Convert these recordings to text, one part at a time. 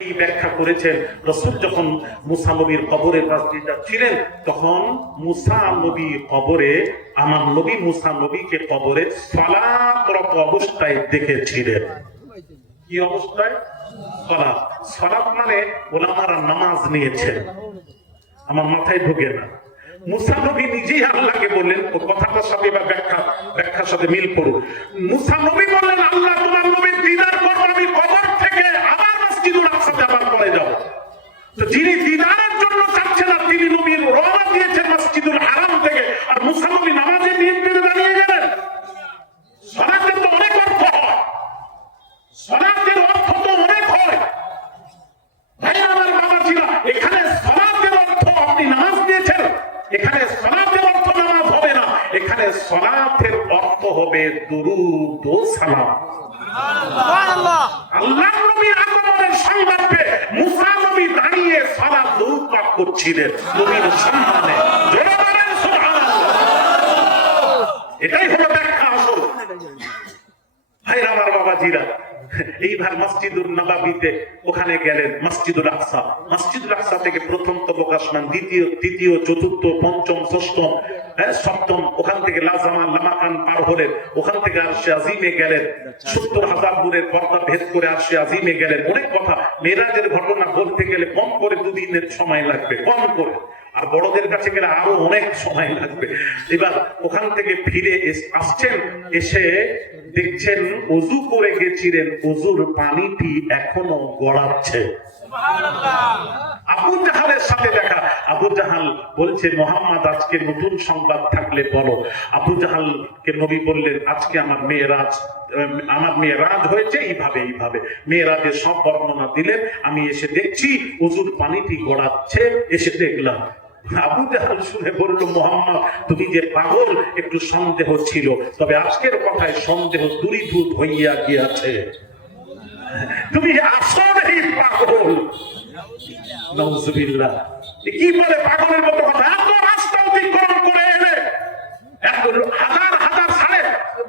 এই ব্যাখ্যা করেছেন রাসূল যখন মুসা নবীর কবরের পাশে যাচ্ছিলেন তখন মুসা নবী কবরে আমার নবী মুসা নবীকে কবরে সালাতরত অবস্থায় দেখেছিলেন। কি অবস্থায়? সালাত। সালাত মানে ওলামারা নামাজ নিয়েছেন, আমার মাথায় ঢোকে না। মুসা নবী নিজেই আল্লাহকে বললেন, ও কথাটার সাথে বা ব্যাখ্যার সাথে মিল করুন। মুসা নবী বললেন, আল্লাহ তোমার নবীর দিদার করব, আমি কবর থেকে আবার মসজিদুল আকসাতে আবার পড়ে যাব। তো যিনি দিদারের জন্য চাচ্ছেন না তিনি নবীর রওনা দিয়েছেন মসজিদুল হারাম থেকে, আর মুসা নবী নামাজের নিয়ত করে দাঁড়িয়ে গেলেন। সালাতের তো অনেক অর্থ হয়, সালাতের অর্থ তো অনেক হয় ভাই আমার বাবাজিরা। এখানে সালাতের অর্থ আপনি নামাজ দিয়েছেন, এখানে সালাতের অর্থ নামাজ হবে না, এখানে সালাতের অর্থ হবে দুরূদ ও সালাম। সুবহানাল্লাহ। আল্লাহ নবীর আগমনের সংবাদ পেয়ে মুসা নবী দাঁড়িয়ে সালাত দুরূদ পাঠ করছিলেন নবীর সম্মানে। জোরে বলেন সুবহানাল্লাহ। এটাই হলো ব্যাখ্যা আসল। ভাই আমার বাবাজিরা, এইবার মসজিদুল নববীতে ওখানে গেলেন, মসজিদুল আকসা। মসজিদুল আকসা থেকে প্রথম তবক আসমান, দ্বিতীয়, চতুর্থ, পঞ্চম, ষষ্ঠম, সপ্তম, ওখান থেকে লাজামান লামাকান পার হলেন, ওখান থেকে আরশে আজিমে গেলেন, ৭০,০০০ দূরের পর্দা ভেদ করে আরশে আজিমে গেলেন। অনেক কথা, মেরাজের ঘটনা বলতে গেলে কম করে ২ দিনের সময় লাগবে, কম করে, আর বড়দের কাছে গেলে আরো অনেক সময় লাগবে। এবার ওখান থেকে ফিরে আসছেন, এসে দেখছেন ওযু করে গেছিলেন, ওযুর পানিটি এখনো গড়াচ্ছে। আবু জাহালের সাথে দেখা। আবু জাহাল বলছে, মোহাম্মদ আজকে নতুন সংবাদ থাকলে বলো। আবু জাহালকে নবী বললেন, আজকে আমার মেয়েরাজ হয়েছে এইভাবে। মেয়েরাজের সব বর্ণনা দিলেন। আমি এসে দেখছি ওযুর পানিটি গড়াচ্ছে, এসে দেখলাম। আবু জাহাল শুনে বলল, মোহাম্মদ তুমি যে পাগল, একটু সন্দেহ ছিল, তবে আজকের কথায় সন্দেহ দূরীভূত হইয়া গিয়াছে, তুমি আসলেই পাগল। নাউজুবিল্লাহ। কি বলে পাগলের মতো কথা? এত রাস্তা অতিক্রম করে এলে, হাজার সাড়ে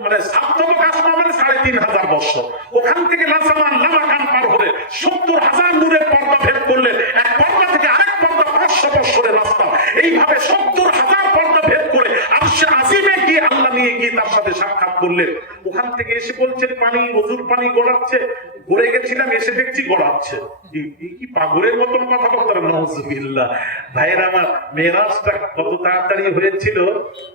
মানে ৩,৫০০ বছর, ওখান থেকে লাজামান লামাকান পার হলে ৭০,০০০ নূরের পর্দা ভেদ করলে, এক পর্দা থেকে আরেক পর্দা ৫০০ বছরের রাস্তা, এইভাবে ৭০,০০০ পর্দা ভেদ করে আরশে আজিমে গিয়ে আল্লাহ নিয়ে গিয়ে তার সাথে সাক্ষাৎ করলেন। ওখান থেকে এসে বলছেন পানি, ওযুর পানি গড়াচ্ছে, গড়ে গেছিলাম, এসে দেখছি গড়াচ্ছে। কি পাগলের মতন কথা বলতে? নাউজুবিল্লাহ। ভাইয়ের আমার, মেরাজটা কত তাড়াতাড়ি হয়েছিল।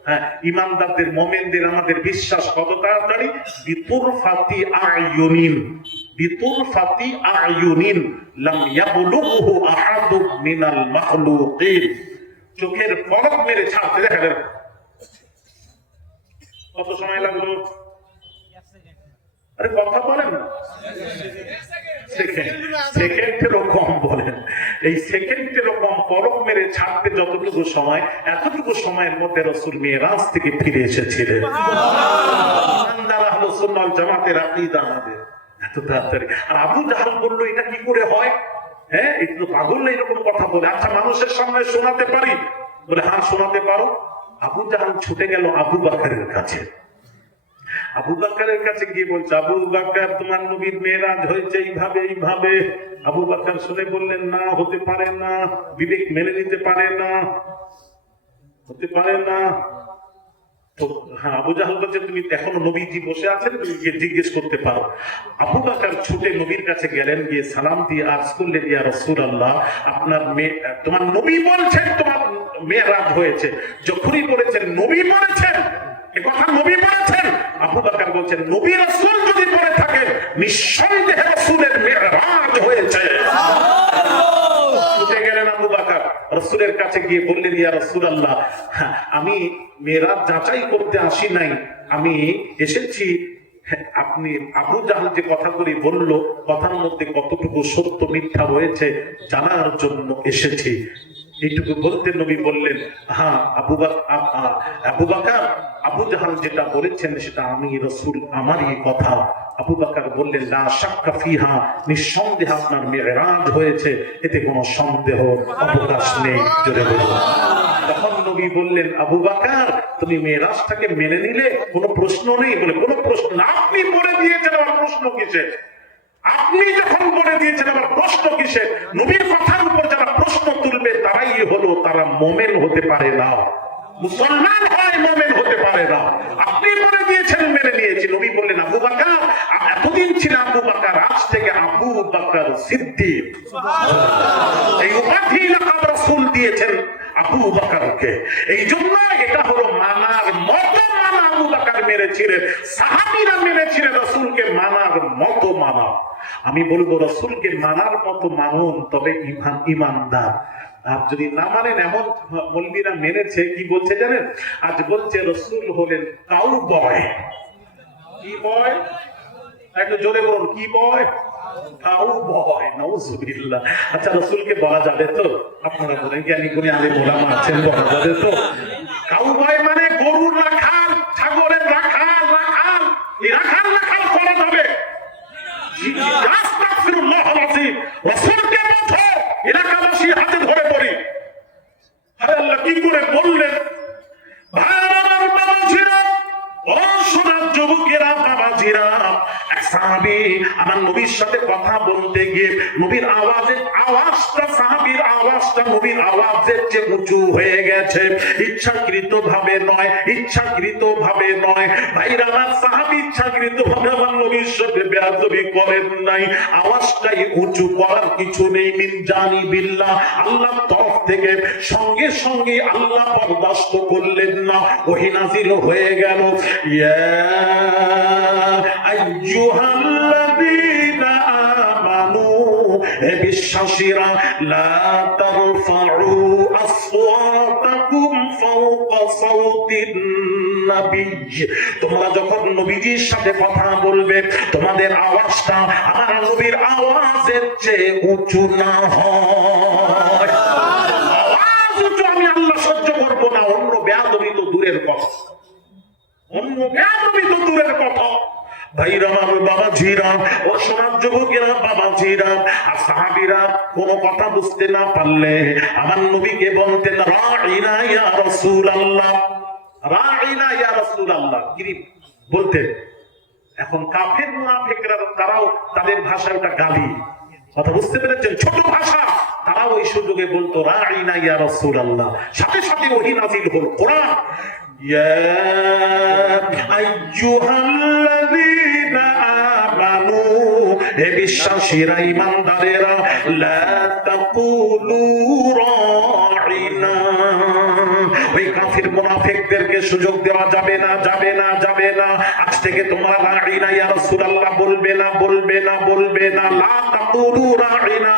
হ্যাঁ, ইমানদারদের, মুমিনদের আমাদের বিশ্বাস কত তাড়াতাড়ি। বিতুরফাতি আয়ুনিন, বিতুরফাতি আয়ুনিন লাম ইয়াবলুহু আহাদু মিনাল মাখলুকিন। চোখের পলক মেরে ছাড়তে দেখা গেল। কত সময় লাগলো? আরে কথা বলেন না, সেকেন্ডেরও কম বলেন। এই সেকেন্ডেরও কম পলক মেরে ছাড়তে যতটুকু সময়, এতটুকু সময়ের মধ্যে রাসূল মেরাজ থেকে ফিরে এসেছিলেন। ইমানদার আহলে সুন্নাত ওয়াল জামাতের আকীদা আমাদের এত তাড়াতাড়ি। আর আবু জাহাল বলল, এটা কি করে হয়? হ্যাঁ, একটু পাগল না এরকম কথা বলে। আচ্ছা, মানুষের সামনে শোনাতে পারি? বলে, হ্যাঁ শোনাতে পারো। আবু জাহাল ছুটে গেল আবু বকরের কাছে। আবু বকরের কাছে গিয়ে বলছে, আবু বকর তোমার নবীর মেরাজ হয়েছে এইভাবে। আবু বকর শুনে বললেন, না, হতে পারে না, বিবেক মেনে নিতে পারে না, হতে পারে না। তো হ্যাঁ, আবু জাহাল বলছে, তুমি এখনো নবীজি বসে আছেন, তুমি গিয়ে জিজ্ঞেস করতে পারো। আবু বকর ছুটে নবীর কাছে গেলেন, গিয়ে সালাম দিয়ে আরজ করলেন, ইয়া রাসূলুল্লাহ, আপনার তোমার নবী বলছেন তোমার মেরাজ হয়েছে। যখনই বলেছেন নবী বলেছেন, এ কথা নবী বলেছেন, আবু বকর বলছেন, নবী রাসূল যদি বলে থাকেন, নিঃসন্দেহে রাসূলের মেরাজ হয়েছে। ছুটে গেলেন আবু বকর, রাসূলের কাছে গিয়ে বললেন, ইয়া রাসূলুল্লাহ, আমি মেরাজ যাচাই করতে আসি নাই, আমি এসেছি আপনি আবু জাহাল যে কথাগুলি বলল, কথার মধ্যে কতটুকু সত্য মিথ্যা রয়েছে জানার জন্য এসেছি। এইটুকু বলতে নবী বললেন, হ্যাঁ আবু বকর, আবু জাহাল যেটা বলেছেন সেটা আমি রাসূল, আমারই কথা। আবু বকর বললেন, লা শাক্কা ফিহা, নিঃসন্দেহে আপনার মেরাজ হয়েছে, এতে কোনো সন্দেহ অবকাশ নেই। জোরে বলুন। তখন নবী বললেন, আবু বকর তুমি মেরাজটাকে মেনে নিলে? কোনো প্রশ্ন নেই? বলে, কোনো প্রশ্ন না, আপনি বলে দিয়েছেন, আমার প্রশ্ন কিসের? আপনি যখন বলে দিয়েছেন আবার প্রশ্ন কিসের? নবীর কথার উপর যারা প্রশ্ন তুলবে তারাই হলো, তারা মোমেন হতে পারে না, মুসলমান হয়, মোমেন হতে পারে না। আপনি বলে দিয়েছেন, মেনে নিয়েছি। নবী বললেন আবু বকর, এতদিন ছিল আবু বকর, আজ থেকে আবু বকর সিদ্দিক। এই উপাধি লাকাব রাসূল দিয়েছেন আবু বকরকে। এই জন্য এটা হলো মানার মতো মানা। আবু বকর মেনেছিলেন, সাহাবীরা মেনেছিলেন, রাসূলকে মানার মতো মানা। আমি বলবো রাসূলকে মানার মতো মানুন, তবে ইমানদার। আর যদি না মানেন, এমন মৌলবীরা মেনেছে, কি বলছে জানেন? আজ বলছে রাসূল হলেন কাউবয়। কি বয়? একটু জোরে বলুন, কি বয়? কাউবয়। নাউজুবিল্লাহ। আচ্ছা, রাসূলকে বলা যাবে তো? আপনারা বলেন, জ্ঞানী গুণী আলেম ওলামা আছেন, বলা যাবে তো? কাউবয় মানে গরুর রাখাল, ছাগলের রাখাল। এই রাখাল করা যাবে? আস্তাগফিরুল্লাহ আল-আযীম। রাসূলকে বলছো এলাকাবাসী হাতে ধরে পড়ি। আরে আল্লাহ, কি করে বললেন? ভাইরা বাবাজিরা, ও সোনার যুবকেরা, বাবাজিরা, এক সাহাবী আমার নবীর সাথে কথা বলতে গিয়ে নবীর আওয়াজটা সাহাবীর আওয়াজটা নবীর আওয়াজের চেয়ে উঁচু হয়ে গেছে। ইচ্ছাকৃত ভাবে নয় ভাইরা, আমার সাহাবী ইচ্ছাকৃত ভাবে আমার নবীর সাথে বেয়াদবি করেন নাই। আওয়াজটাই উঁচু করার কিছু নেই, মিন জানিবিল্লাহ, আল্লাহর তরফ থেকে। সঙ্গে সঙ্গে আল্লাহ বরদাস্ত করলেন না, ওহী নাযিল হয়ে গেল। ইয়া আইয়ুহাল্লাযীনা আমানু, হে বিশ্বাসীরা, লা তারফাউ আসওয়াতাকুম ফাওকা সাওতিন নবী, তোমরা যখন নবীজির সাথে কথা বলবে, তোমাদের আওয়াজটা আমার নবীর আওয়াজের চেয়ে উঁচু না হয়। আওয়াজ উঁচু আমি আল্লাহ সহ্য করবো না। অন্য বেয়াদবি তো দূরের কথা, ভাইরা আমার, বাবাজিরা, ও সোনার যুবকেরা, বাবাজিরা, আর সাহাবীরা কোনো কথা বুঝতে না পারলে আমার নবীকে বলতেন রাঈনা ইয়া রাসূলুল্লাহ, রাঈনা ইয়া রাসূলুল্লাহ, কি বলতেন। এখন কাফের মুনাফিকরা, তারাও তাদের ভাষায় ওটা গালি, কথা বুঝতে পেরেছেন? ছোট ভাষা, তারাও ওই সুযোগে বলতো রাঈনা ইয়া রাসূলুল্লাহ। সাথে সাথে ওহী নাযিল হল, কোরআন। ইয়া আইয়ুহাল্লাযীনা আমানু, হে বিশ্বাসীরা, ঈমানদারেরা, লা তাকুলু রাঈনা, ওই কাফির মুনাফিকদেরকে সুযোগ দেওয়া যাবে না। আজ থেকে তোমরা রাঈনা ইয়া রাসূলুল্লাহ বলবে না। লা তাকুলু রাঈনা,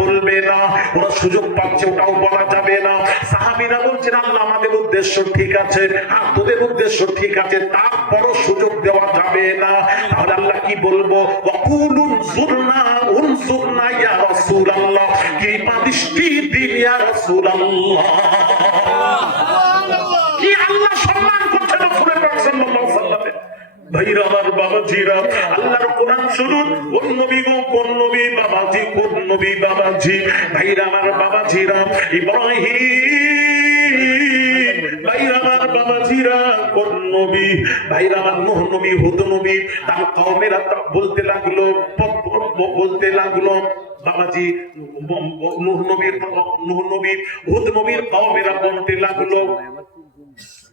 বলবে না। ওরা সুযোগ পাচ্ছে, ওটাও বলা যাবে না। সাহাবীরা বলছেন আল্লাহ, আমাদের উদ্দেশ্য ঠিক আছে, তোদের উদ্দেশ্য ঠিক আছে, তারপরও সুযোগ দেওয়া যাবে না। তাহলে আল্লাহ কি বলবো? ওয়াকুলু উনজুরনা ইয়া রাসূলুল্লাহ, কৃপা দৃষ্টি দিন ইয়া রাসূলুল্লাহ। কি আল্লাহ সম্মান করছে রাসূল পাক সাল্লাল্লাহু আলাইহি ওয়াসাল্লাম। ভাইরা আমার, বাবাজিরা, আল্লাহর কোরআন শুনুন। কোন নবী গো, কোন নবী বাবাজি, কোন নবী বাবাজি? ভাইরা আমার, বাবাজিরা, ইব্রাহিম, ভাইরা আমার, বাবাজিরা, কোন নবী? ভাইরা আমার, নূহ নবী, হুদ নবী, তার কওমেরা বলতে লাগলো বাবাজি, নূহ নবী, হুদ নবীর কওমেরা বলতে লাগলো,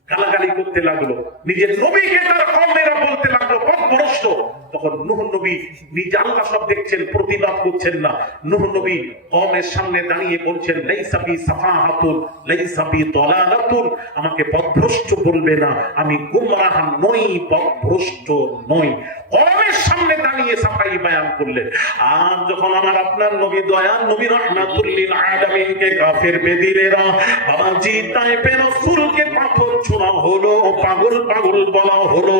গালাগালি করতে লাগলো, নিজের নবীকে তার কওমেরা বলতে লাগলো পথভ্রষ্ট। তখন নূহ নবী নিজে, আল্লাহ সব দেখছেন, প্রতিবাদ করছেন না। নূহ নবী কওমের সামনে দাঁড়িয়ে বলছেন লাইসা বি সাফাহাতুন, লাইসা বি দালালাতুন, আমাকে পথভ্রষ্ট বলবে না, আমি গুমরাহ নই, পথভ্রষ্ট নই। কওমের সামনে দাঁড়িয়ে সাফাই বয়ান করলেন। আর যখন আমার আপনার নবী, দয়াল নবী, রাহমাতুল লিল আলামিনকে কাফের বেদিনেরা বাবাজি তাইপের রাসূলকে পাথর ছোড়া হলো, পাগল বলা হলো।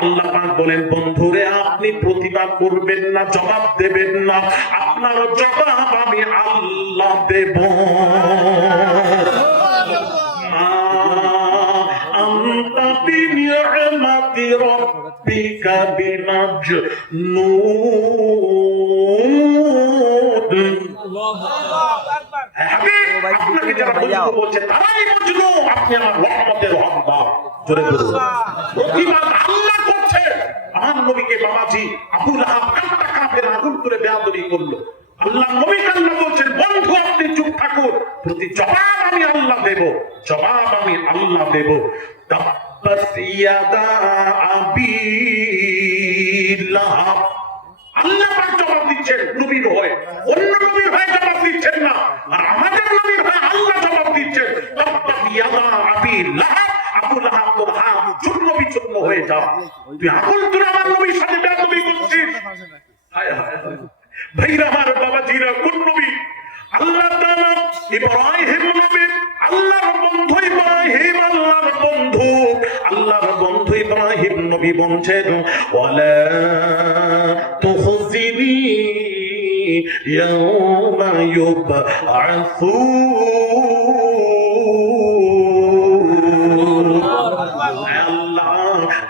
আল্লাহ পাক বলেন, বন্ধুরে, আপনি প্রতিবাদ করবেন না, জবাব দেবেন না, আপনার জবাব আমি আল্লাহ দেব। আনতা বিনিআমাতি রাব্বিকা বিমাজনুদ। আপনাকে যারা বন্ধু বলছে তারাই মজনু, আপনি আমার রহমতের হকদার। জোরে বলুন। প্রতিবাদ আল্লাহ করছে। আমার নবীকে বাবাজি বাবাজি আবু লাহাব কাঁদতে কাঁদতে আঙুল তুলে বেয়াদবি করলো। আল্লাহ নবী আল্লাহ বলছেন, বন্ধু আপনি চুপ থাকুন, প্রতি জবাব আমি আল্লাহ দেব, জবাব আমি আল্লাহ দেব। তাব্বাত ইয়াদা আবি লাহাব, আল্লাহ পাক জবাব দিচ্ছেন নবীর হয়ে, অন্য নবীর হয়ে জবাব দিচ্ছেন না, আর আমাদের নবীর হয়ে আল্লাহ জবাব দিচ্ছেন। তাব্বাত ইয়াদা আবি লাহাব, আবু লাহাব তোর হাত চূর্ণ বিচূর্ণ হয়ে যা, তুই আঙুল তুলে আমার নবীর সাথে বেয়াদবি করছিস। হায় হায় ভাইরা আমার বাবাজিরা, কোন নবী? আল্লাহ তাআলা ইব্রাহিম নবী, আল্লাহর বন্ধু ইব্রাহিম, আল্লাহর বন্ধু, আল্লাহর বন্ধু ইব্রাহিম নবী বলছেন, ওয়ালা তুখজিনি ইয়াওমা ইউবআসুন।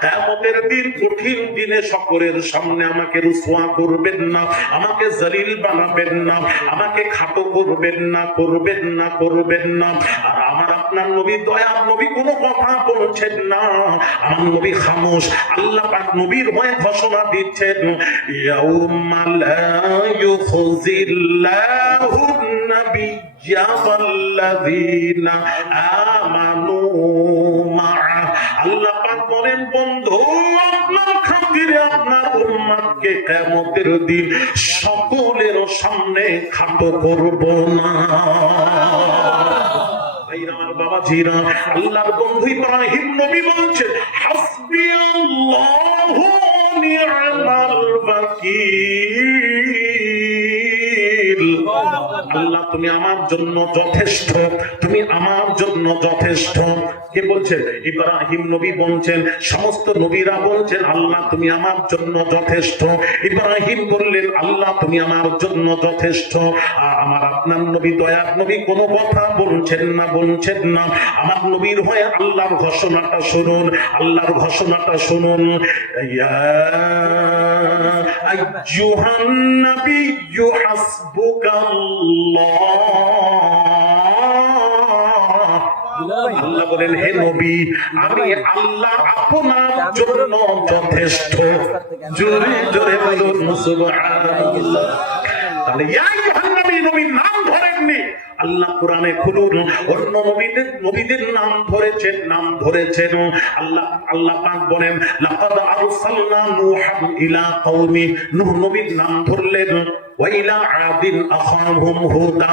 কিয়ামতের দিন, কঠিন দিনে সকলের সামনে আমাকে রুসওয়া করবেন না, আমাকে জলিল বানাবেন না, আমাকে খাটো করবেন না, করবেন না, করবেন না। আর আমার আপনার নবী, দয়ার নবী কোনো কথা বলছেন না, আমার নবী খামোশ। আল্লাহ পাক নবীর হয়ে ঘোষণা দিচ্ছেন, ইয়াউমা লা ইউখজিল্লাহু নাবিয়্যা ওয়াল্লাযীনা আমানু মা'আ। আল্লাহ পাক বলেন, বন্ধু আপনার খাতিরে আপনার উম্মতকে কিয়ামতের দিন সকলের সামনে খাটো করব না। ভাইরা আমার বাবাজিরা, আল্লাহর বন্ধু ইব্রাহিম নবী বলছেন, হাসবিয়াল্লাহু ওয়া নি'মাল ওয়াকিল। আল্লাহ তুমি আমার জন্য যথেষ্ট, তুমি আমার জন্য যথেষ্ট। কে বলছেন? ইব্রাহিম নবী বলছেন, সমস্ত নবীরা বলছেন, আল্লাহ তুমি আমার জন্য যথেষ্ট। ইব্রাহিম বললেন, আল্লাহ তুমি আমার জন্য যথেষ্ট। আমার আপনার নবী, দয়ার নবী কোনো কথা বলছেন না, বলছেন না। আমার নবীর হয়ে আল্লাহর ঘোষণাটা শুনুন, আল্লাহর ঘোষণাটা শুনুন। ইয়া আইয়ুহান নাবিয়্যু হাসবুকাল্লাহ। আল্লাহ বলেন, হে নবী আমি আল্লাহ আপনার জন্য যথেষ্ট। জোরে জোরে বলুন সুবহানাল্লাহ। তাহলে ইয়া আইয়ুহান নবী, নবীর নাম ধরেননি। আল্লাহ কোরআনে খুলুন, অন্য নবীদের নাম ধরেছেন, নাম ধরেছেন। আল্লাহ পাক বলেন, লাকাদ আরসালনা নূহান ইলা কওমি, নূহ নবীর নাম ধরলেন। ওয়া ইলা আদিন আখাহুম হুদা,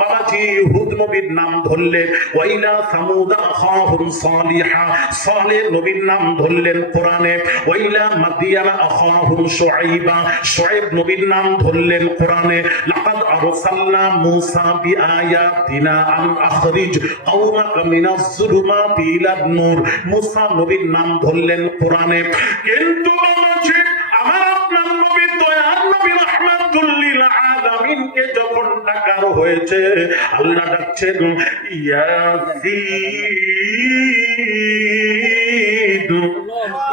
বাবাজি হুদ নবীর নাম ধরলেন। ওয়া ইলা সামুদ আখাহুম সালিহা, সালেহ নবীর নাম ধরলেন কোরআনে। ওয়া ইলা মাদিয়ান আখাহুম শুআইবা, শুআইব নবীর নাম ধরলেন কোরআনে। লাকাদ আরসালনা মূসা বিআয়াতিনা আন আখরিজ কওমাকা মিনাজ যুলুমাতি ইলান নূর, মূসা নবীর নাম ধরলেন কোরআনে। কিন্তু বাবাজি আমার আপনার নবী, দয়ার নবী রাহমাতুল লিল আলামিনকে যখন ডাকার হয়েছে, আল্লাহ ডাকছেন ইয়াসিন।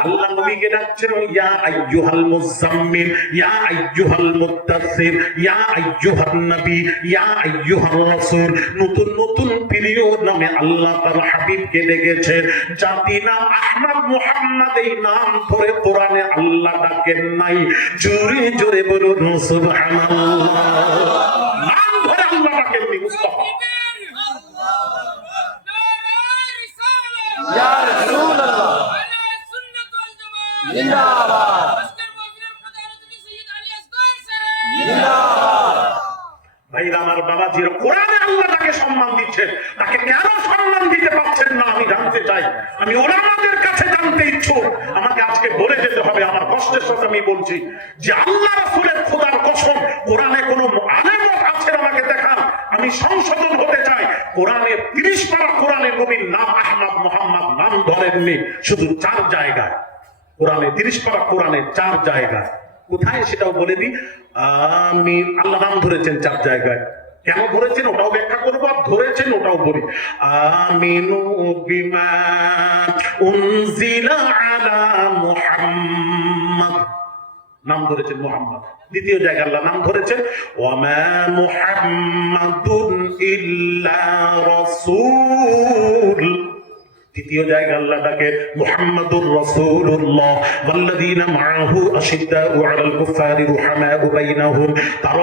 আল্লাহ নবীকে ডাকছেন ইয়া আইয়ুহাল মুযাম্মিল, ইয়া আইয়ুহাল মুদ্দাসসির, ইয়া আইয়ুহান নবী, ইয়া আইয়ুহার রাসূল। নতুন নতুন প্রিয় নামে আল্লাহ তার হাবিবকে ডেকেছেন। জাতি নাম আহমদ, মুহাম্মদ, এই নাম ধরে কোরআনে আল্লাহ ডাকেন নাই। জোরে জোরে বলুন সুবহানাল্লাহ। নাম ধরে আল্লাহ ডাকেন নি মুস্তাফা। ইয়া রাসূলুল্লাহ জিন্দাবাদ, জিন্দাবাদ। ভাইরা আমার বাবাজিরা, কোরআনে আল্লাহ তাকে সম্মান দিচ্ছেন, তাকে কেন সম্মান দিতে পারছেন না আমি জানতে চাই। আমি ওলামাদের কাছে জানতে ইচ্ছুক। আমাকে আজকে বলে যেতে হবে, আমার কষ্টের সাথে আমি বলছি যে আল্লাহ রাসূলের খোদার কসম, কোরআনে কোনো আলেম আছেন আমাকে দেখান, আমি সংশোধন হতে চাই। কোরআনে 30 পারা কোরআনে নবীর নাম আহমদ মুহাম্মদ নাম ধরেননি, শুধু 4 জায়গায়। কোরআনে 30 পারা কোরআনে 4 জায়গায়। কোথায় সেটাও বলে দিই। আমি আল্লাহ নাম ধরেছেন 4 জায়গায়। কেন ধরেছেন ওটাও ব্যাখ্যা করবো, আর ধরেছেন ওটাও বলি। আমিনু বিমা উনজিলা আলা মুহাম্মদ, নাম ধরেছেন মুহাম্মদ। দ্বিতীয় জায়গায় আল্লাহ নাম ধরেছেন ওয়ামা মুহাম্মাদুন ইল্লা রাসূল। তৃতীয় দ্বিতীয় জায়গা আল্লাহ ডাকে মুহাম্মাদুর রাসূলুল্লাহ ওয়াল্লাযীনা মাআহু আশিদ্দাউ আলাল কুফারি রুহামাউ বাইনাহুম তারা